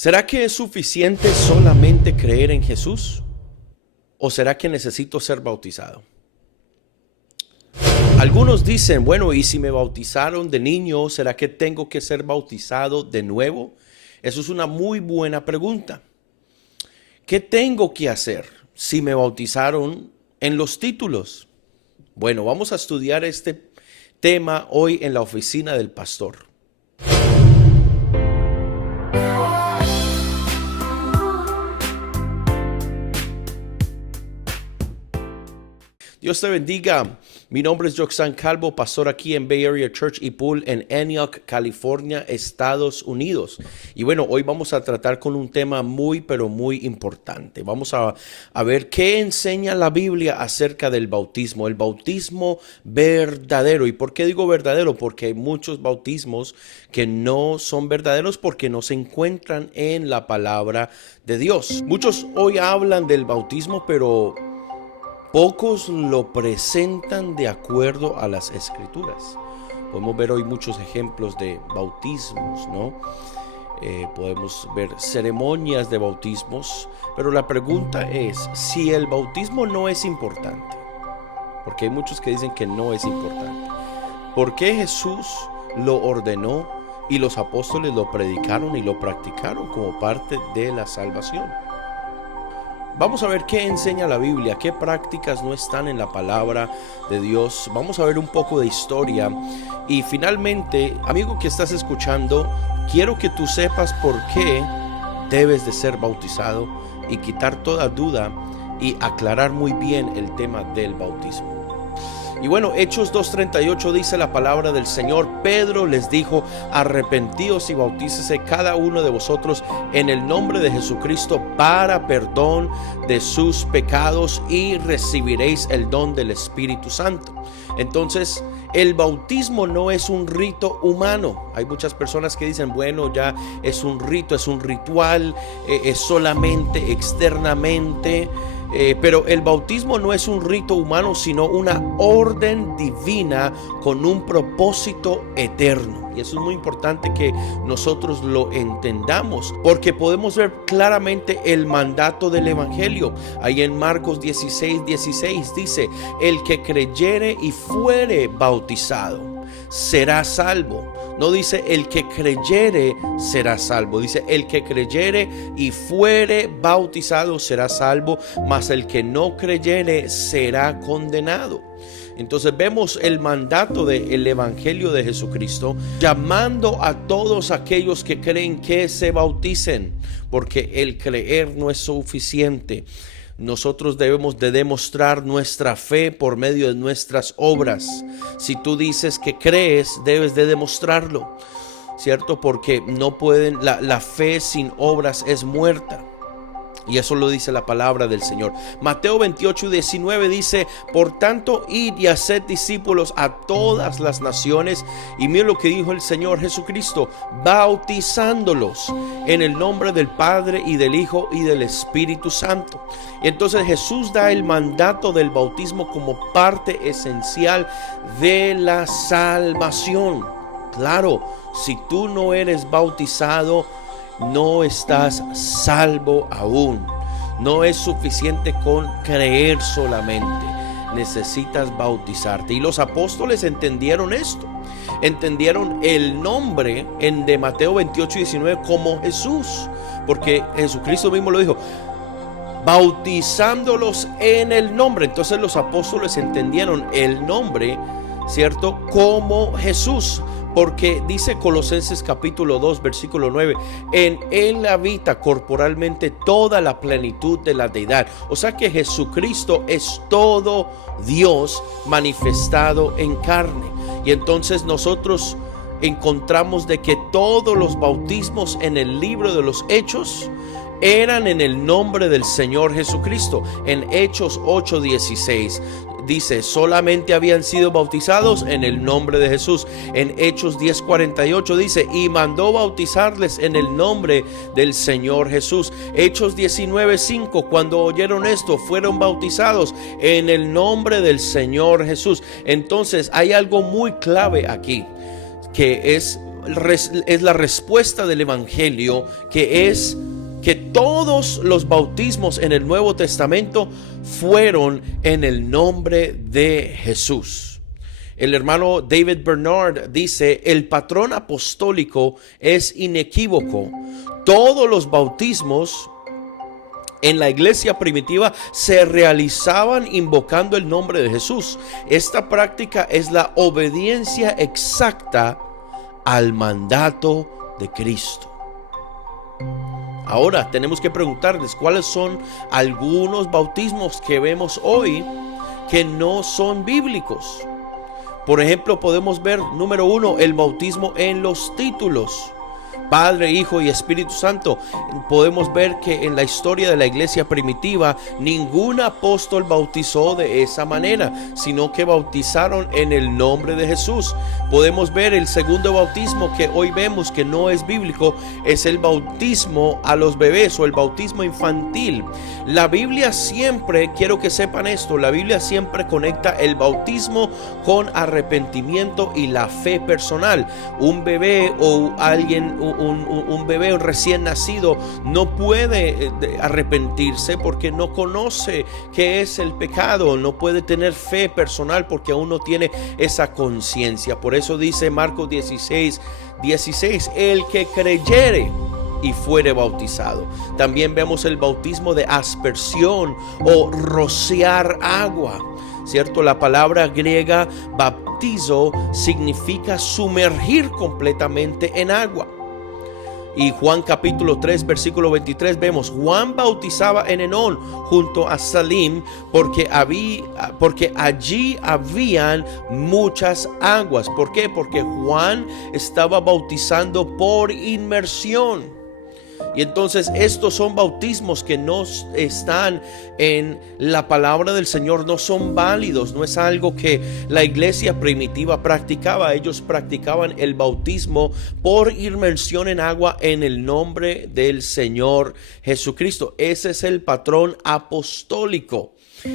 ¿Será que es suficiente solamente creer en Jesús? ¿O será que necesito ser bautizado? Algunos dicen, bueno, ¿y si me bautizaron de niño, será que tengo que ser bautizado de nuevo? Eso es una muy buena pregunta. ¿Qué tengo que hacer si me bautizaron en los títulos? Bueno, vamos a estudiar este tema hoy en la oficina del pastor. Dios te bendiga. Mi nombre es Joxan Calvo, pastor aquí en Bay Area Church y Pool en Antioch, California, Estados Unidos. Y bueno, hoy vamos a tratar con un tema muy, pero muy importante. Vamos a ver qué enseña la Biblia acerca del bautismo, el bautismo verdadero. ¿Y por qué digo verdadero? Porque hay muchos bautismos que no son verdaderos porque no se encuentran en la palabra de Dios. Muchos hoy hablan del bautismo, pero pocos lo presentan de acuerdo a las escrituras. Podemos ver hoy muchos ejemplos de bautismos, ¿no? Podemos ver ceremonias de bautismos, pero la pregunta es, si el bautismo no es importante, porque hay muchos que dicen que no es importante, ¿por qué Jesús lo ordenó y los apóstoles lo predicaron y lo practicaron como parte de la salvación? Vamos a ver qué enseña la Biblia, qué prácticas no están en la palabra de Dios. Vamos a ver un poco de historia. Y finalmente, amigo que estás escuchando, quiero que tú sepas por qué debes de ser bautizado y quitar toda duda y aclarar muy bien el tema del bautismo. Y bueno, Hechos 2:38 dice la palabra del Señor. Pedro les dijo: arrepentíos y bautícese cada uno de vosotros en el nombre de Jesucristo para perdón de sus pecados y recibiréis el don del Espíritu Santo. Entonces, el bautismo no es un rito humano. Hay muchas personas que dicen, bueno, ya es un rito, es un ritual, es solamente externamente. Pero el bautismo no es un rito humano, sino una orden divina con un propósito eterno. Y eso es muy importante que nosotros lo entendamos, porque podemos ver claramente el mandato del evangelio. Ahí en Marcos 16:16 dice: el que creyere y fuere bautizado será salvo. No dice el que creyere será salvo, dice el que creyere y fuere bautizado será salvo, mas el que no creyere será condenado. Entonces vemos el mandato del evangelio de Jesucristo llamando a todos aquellos que creen que se bauticen, porque el creer no es suficiente. Nosotros debemos de demostrar nuestra fe por medio de nuestras obras. Si tú dices que crees, debes de demostrarlo, ¿cierto? Porque no pueden, la fe sin obras es muerta. Y eso lo dice la palabra del Señor. Mateo 28:19 dice: por tanto, id y haced discípulos a todas las naciones. Y mira lo que dijo el Señor Jesucristo: bautizándolos en el nombre del Padre y del Hijo y del Espíritu Santo. Y entonces Jesús da el mandato del bautismo como parte esencial de la salvación. Claro, si tú no eres bautizado, no estás salvo aún. No es suficiente con creer solamente. Necesitas bautizarte. Y los apóstoles entendieron esto. Entendieron el nombre de Mateo 28:19 como Jesús. Porque Jesucristo mismo lo dijo: bautizándolos en el nombre. Entonces los apóstoles entendieron el nombre, ¿cierto?, como Jesús. Porque dice Colosenses capítulo 2 versículo 9: en él habita corporalmente toda la plenitud de la deidad. O sea que Jesucristo es todo Dios manifestado en carne. Y entonces nosotros encontramos de que todos los bautismos en el libro de los Hechos eran en el nombre del Señor Jesucristo. En Hechos 8:16 dice: solamente habían sido bautizados en el nombre de Jesús. En Hechos 10:48 dice: y mandó bautizarles en el nombre del Señor Jesús. Hechos 19:5: cuando oyeron esto, fueron bautizados en el nombre del Señor Jesús. Entonces hay algo muy clave aquí, que es es la respuesta del Evangelio, que es que todos los bautismos en el Nuevo Testamento fueron en el nombre de Jesús. El hermano David Bernard dice: el patrón apostólico es inequívoco. Todos los bautismos en la iglesia primitiva se realizaban invocando el nombre de Jesús. Esta práctica es la obediencia exacta al mandato de Cristo. Ahora tenemos que preguntarles cuáles son algunos bautismos que vemos hoy que no son bíblicos. Por ejemplo, podemos ver, número 1, el bautismo en los títulos: Padre, Hijo y Espíritu Santo. Podemos ver que en la historia de la iglesia primitiva ningún apóstol bautizó de esa manera, sino que bautizaron en el nombre de Jesús. Podemos ver el segundo bautismo que hoy vemos que no es bíblico, es el bautismo a los bebés o el bautismo infantil. La Biblia siempre, quiero que sepan esto, la Biblia siempre conecta el bautismo con arrepentimiento y la fe personal. Un bebé o alguien, un bebé recién nacido no puede arrepentirse porque no conoce qué es el pecado, no puede tener fe personal porque aún no tiene esa conciencia. Por eso dice Marcos 16:16, el que creyere y fuere bautizado. También vemos el bautismo de aspersión o rociar agua, ¿cierto? La palabra griega baptizo significa sumergir completamente en agua. Y Juan capítulo 3 versículo 23 vemos: Juan bautizaba en Enón junto a Salim porque allí habían muchas aguas. ¿Por qué? Porque Juan estaba bautizando por inmersión. Y entonces estos son bautismos que no están en la palabra del Señor, no son válidos, no es algo que la iglesia primitiva practicaba. Ellos practicaban el bautismo por inmersión en agua en el nombre del Señor Jesucristo. Ese es el patrón apostólico.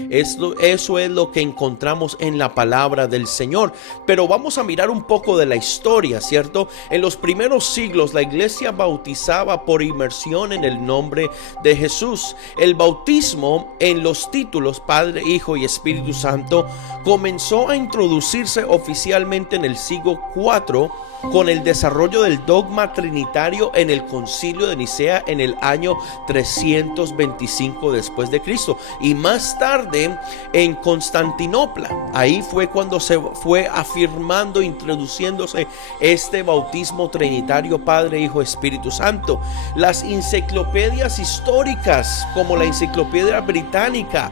Eso es lo que encontramos en la palabra del Señor. Pero vamos a mirar un poco de la historia, ¿cierto? En los primeros siglos la iglesia bautizaba por inmersión en el nombre de Jesús. El bautismo en los títulos Padre, Hijo y Espíritu Santo comenzó a introducirse oficialmente en el siglo IV con el desarrollo del dogma trinitario en el Concilio de Nicea en el año 325 después de Cristo, y más tarde en Constantinopla. Ahí fue cuando se fue afirmando, introduciéndose este bautismo trinitario Padre, Hijo, Espíritu Santo. Las enciclopedias históricas como la Enciclopedia Británica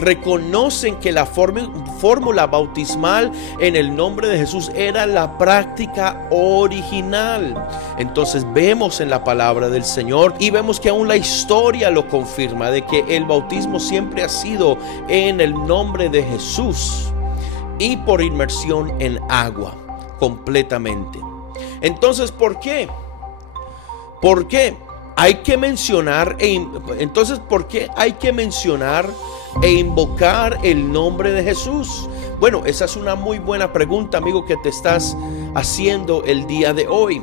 reconocen que la fórmula bautismal en el nombre de Jesús era la práctica original. Entonces vemos en la palabra del Señor y vemos que aún la historia lo confirma, de que el bautismo siempre ha sido en el nombre de Jesús y por inmersión en agua completamente. Entonces, ¿por qué? ¿Por qué hay que mencionar ¿por qué hay que mencionar e invocar el nombre de Jesús? Bueno, esa es una muy buena pregunta, amigo, que te estás haciendo el día de hoy.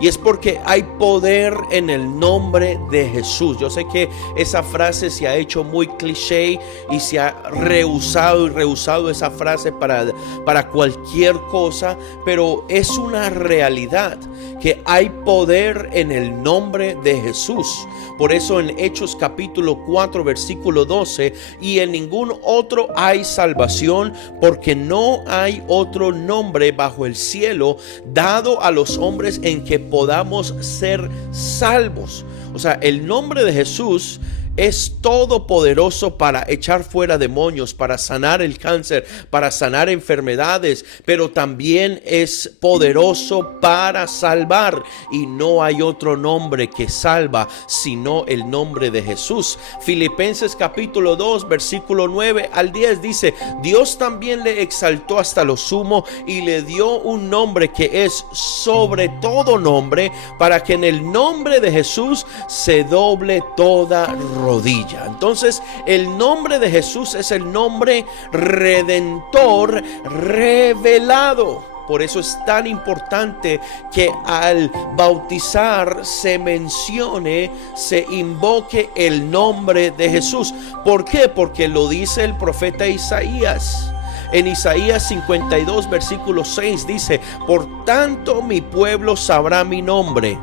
Y es porque hay poder en el nombre de Jesús. Yo sé que esa frase se ha hecho muy cliché y se ha rehusado esa frase para cualquier cosa, pero es una realidad que hay poder en el nombre de Jesús. Por eso en Hechos capítulo 4 versículo 12, y en ningún otro hay salvación, porque no hay otro nombre bajo el cielo dado a los hombres en que podamos ser salvos. O sea, el nombre de Jesús es todopoderoso para echar fuera demonios, para sanar el cáncer, para sanar enfermedades, pero también es poderoso para salvar, y no hay otro nombre que salva sino el nombre de Jesús. Filipenses capítulo 2 versículo 9 al 10 dice: Dios también le exaltó hasta lo sumo y le dio un nombre que es sobre todo nombre, para que en el nombre de Jesús se doble toda rodilla. Entonces, el nombre de Jesús es el nombre redentor revelado. Por eso es tan importante que al bautizar se mencione, se invoque el nombre de Jesús. ¿Por qué? Porque lo dice el profeta Isaías. En Isaías 52 versículo 6 dice: por tanto mi pueblo sabrá mi nombre.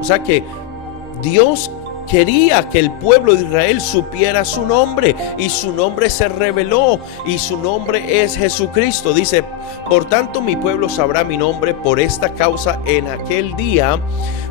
O sea que Dios quería que el pueblo de Israel supiera su nombre, y su nombre se reveló, y su nombre es Jesucristo. Dice: por tanto mi pueblo sabrá mi nombre, por esta causa en aquel día,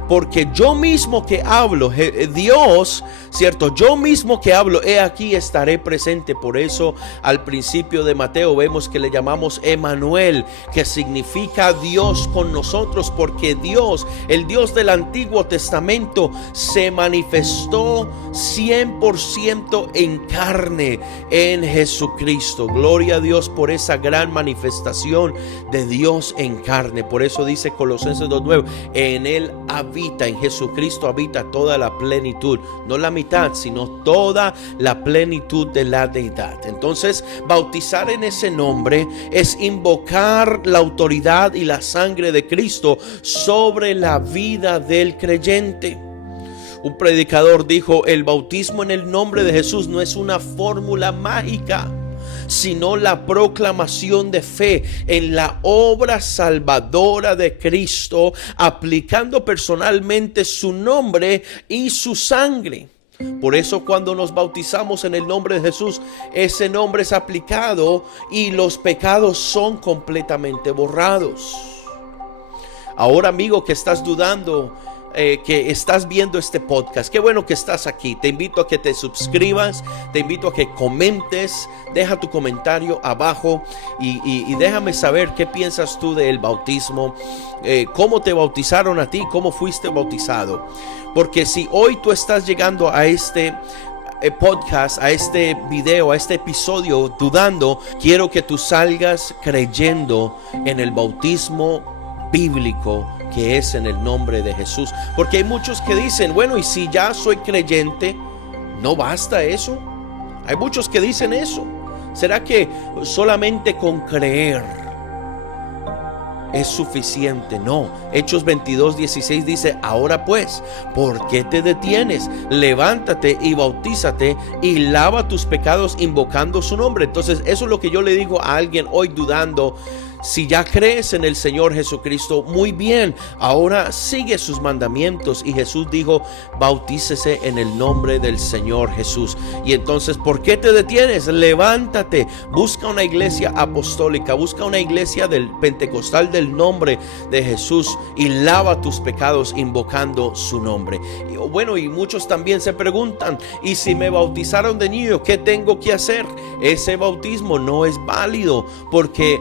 porque yo mismo que hablo, Dios, cierto, yo mismo que hablo, he aquí estaré presente. Por eso al principio de Mateo vemos que le llamamos Emmanuel, que significa Dios con nosotros, porque Dios, el Dios del Antiguo Testamento, se manifestó 100% en carne en Jesucristo. Gloria a Dios por esa gran manifestación de Dios en carne. Por eso dice Colosenses 2:9: en él habita, en Jesucristo habita toda la plenitud, no la mitad, sino toda la plenitud de la deidad. Entonces, bautizar en ese nombre es invocar la autoridad y la sangre de Cristo sobre la vida del creyente. Un predicador dijo: el bautismo en el nombre de Jesús no es una fórmula mágica, sino la proclamación de fe en la obra salvadora de Cristo, aplicando personalmente su nombre y su sangre. Por eso cuando nos bautizamos en el nombre de Jesús, ese nombre es aplicado y los pecados son completamente borrados. Ahora, amigo, que estás dudando, que estás viendo este podcast, qué bueno que estás aquí. Te invito a que te suscribas, te invito a que comentes, deja tu comentario abajo y déjame saber qué piensas tú del bautismo, cómo te bautizaron a ti, cómo fuiste bautizado. Porque si hoy tú estás llegando a este podcast, a este video, a este episodio dudando, quiero que tú salgas creyendo en el bautismo bíblico, que es en el nombre de Jesús. Porque hay muchos que dicen: bueno, y si ya soy creyente, ¿no basta eso? Hay muchos que dicen eso. ¿Será que solamente con creer es suficiente? No. Hechos 22:16 dice: ahora pues, ¿por qué te detienes? Levántate y bautízate y lava tus pecados invocando su nombre. Entonces, eso es lo que yo le digo a alguien hoy dudando. Si ya crees en el Señor Jesucristo, muy bien, ahora sigue sus mandamientos. Y Jesús dijo: bautícese en el nombre del Señor Jesús. Y entonces, ¿por qué te detienes? Levántate, busca una iglesia apostólica, busca una iglesia del pentecostal del nombre de Jesús y lava tus pecados invocando su nombre. Y bueno, y muchos también se preguntan: ¿y si me bautizaron de niño, qué tengo que hacer? Ese bautismo no es válido, porque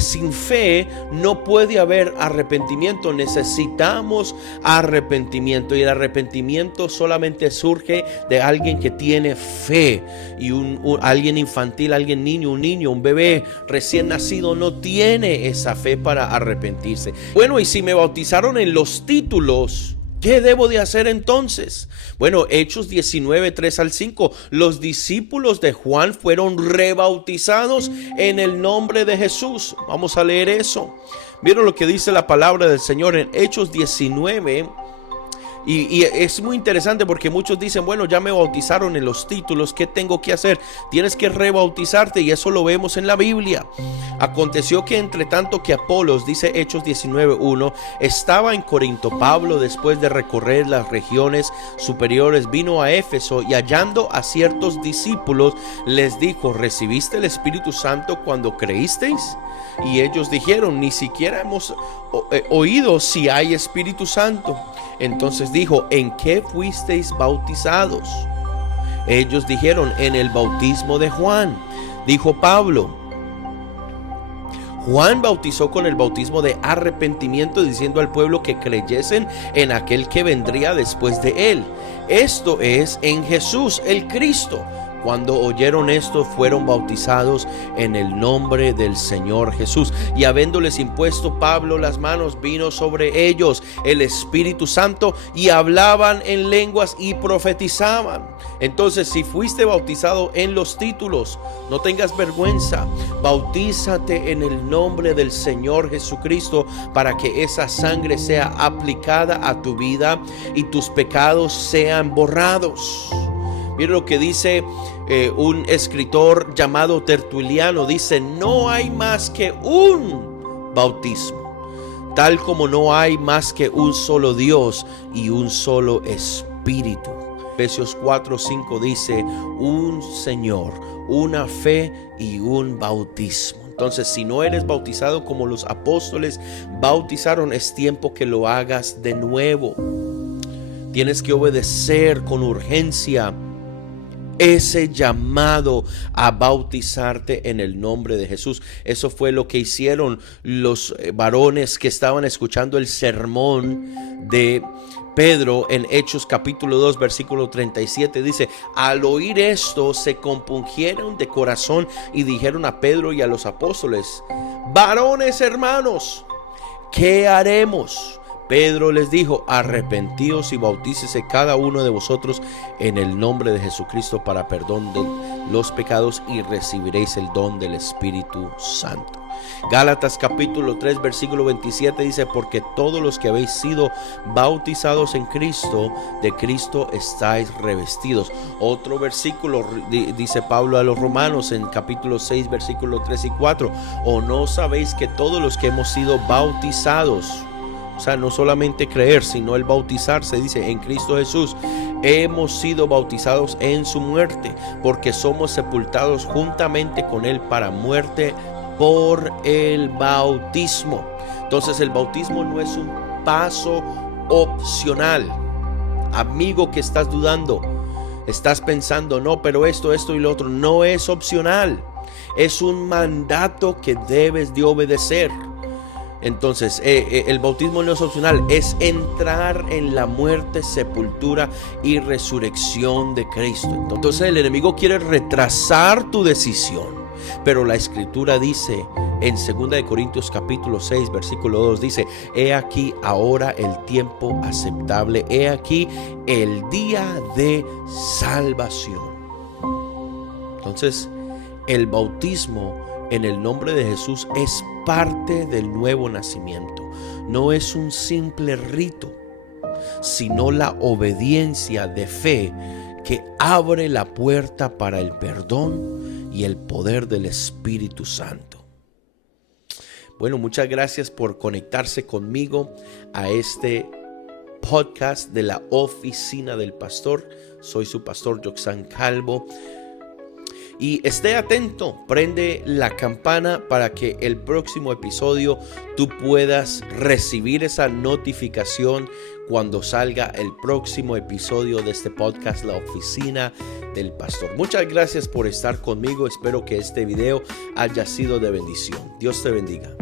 sin fe no puede haber arrepentimiento. Necesitamos arrepentimiento, y el arrepentimiento solamente surge de alguien que tiene fe. Y alguien infantil, alguien niño, un bebé recién nacido no tiene esa fe para arrepentirse. Bueno, y si me bautizaron en los títulos, ¿qué debo de hacer entonces? Bueno, Hechos 19:3-5, los discípulos de Juan fueron rebautizados en el nombre de Jesús. Vamos a leer eso. Vieron lo que dice la palabra del Señor en Hechos 19. Y es muy interesante porque muchos dicen: bueno, ya me bautizaron en los títulos, ¿qué tengo que hacer? Tienes que rebautizarte, y eso lo vemos en la Biblia. Aconteció que entre tanto que Apolos, dice Hechos 19:1, estaba en Corinto, Pablo, después de recorrer las regiones superiores, vino a Éfeso, y hallando a ciertos discípulos les dijo: ¿recibiste el Espíritu Santo cuando creísteis? Y ellos dijeron: ni siquiera hemos oído si hay Espíritu Santo. Entonces dijo: ¿en qué fuisteis bautizados? Ellos dijeron: en el bautismo de Juan. Dijo Pablo: Juan bautizó con el bautismo de arrepentimiento, diciendo al pueblo que creyesen en aquel que vendría después de él, esto es, en Jesús el Cristo. Cuando oyeron esto, fueron bautizados en el nombre del Señor Jesús. Y habiéndoles impuesto Pablo las manos, vino sobre ellos el Espíritu Santo y hablaban en lenguas y profetizaban. Entonces, si fuiste bautizado en los títulos, no tengas vergüenza. Bautízate en el nombre del Señor Jesucristo para que esa sangre sea aplicada a tu vida y tus pecados sean borrados. Mira lo que dice un escritor llamado Tertuliano. Dice: no hay más que un bautismo, tal como no hay más que un solo Dios y un solo Espíritu. Efesios 4:5 dice: un Señor, una fe y un bautismo. Entonces, si no eres bautizado como los apóstoles bautizaron, es tiempo que lo hagas de nuevo. Tienes que obedecer con urgencia ese llamado a bautizarte en el nombre de Jesús. Eso fue lo que hicieron los varones que estaban escuchando el sermón de Pedro en Hechos capítulo 2 versículo 37. Dice: al oír esto se compungieron de corazón y dijeron a Pedro y a los apóstoles: varones hermanos, ¿qué haremos? Pedro les dijo: arrepentíos y bautícese cada uno de vosotros en el nombre de Jesucristo para perdón de los pecados y recibiréis el don del Espíritu Santo. Gálatas capítulo 3 versículo 27 dice: porque todos los que habéis sido bautizados en Cristo, de Cristo estáis revestidos. Otro versículo dice Pablo a los romanos en capítulo 6 versículo 3 y 4: o no sabéis que todos los que hemos sido bautizados, o sea, no solamente creer, sino el bautizarse, dice, en Cristo Jesús, hemos sido bautizados en su muerte, porque somos sepultados juntamente con él para muerte por el bautismo. Entonces, el bautismo no es un paso opcional. Amigo que estás dudando, estás pensando: no, pero esto y lo otro. No es opcional. Es un mandato que debes de obedecer. Entonces, el bautismo no es opcional, es entrar en la muerte, sepultura y resurrección de Cristo. Entonces, el enemigo quiere retrasar tu decisión, pero la Escritura dice en 2 Corintios capítulo 6 versículo 2, dice: he aquí ahora el tiempo aceptable, he aquí el día de salvación. Entonces, el bautismo en el nombre de Jesús es parte del nuevo nacimiento. No es un simple rito, sino la obediencia de fe que abre la puerta para el perdón y el poder del Espíritu Santo. Bueno, muchas gracias por conectarse conmigo a este podcast de la Oficina del Pastor. Soy su pastor Joxán Calvo. Y esté atento, prende la campana para que el próximo episodio tú puedas recibir esa notificación cuando salga el próximo episodio de este podcast, La Oficina del Pastor. Muchas gracias por estar conmigo. Espero que este video haya sido de bendición. Dios te bendiga.